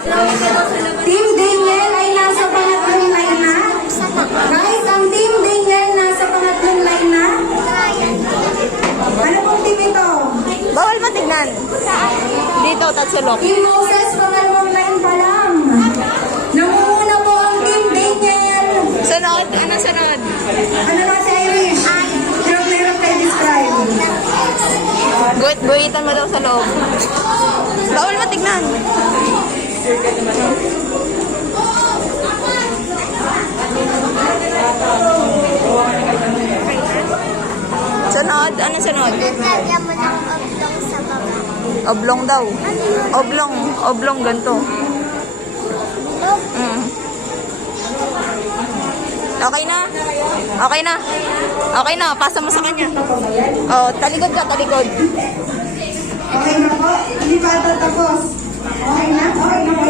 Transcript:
Team Daniel ay nasa pangatlong line na. Guys, ang Team Daniel nasa pangatlong line na. Ano pong team ito? Bawal matignan. Dito, tatsulok. Team Moses, pangalawang line pa lang. Nangunguna po ang Team Daniel. Sunod. Ano sunod? Ano na si Irish? Hirap kayo describe. Guhitan mo daw sa loob. Bawal matignan. Sunod. Ano sunod? Lagyan mo ng oblong sa baba. Oblong daw. Oblong. Oblong ganito. Mm. Okay na? Okay na? Okay na. Pasa mo sa kanya. Oh, talikod ka, talikod. Okay na po? Hindi pa ata tapos. Okay na? Okay na po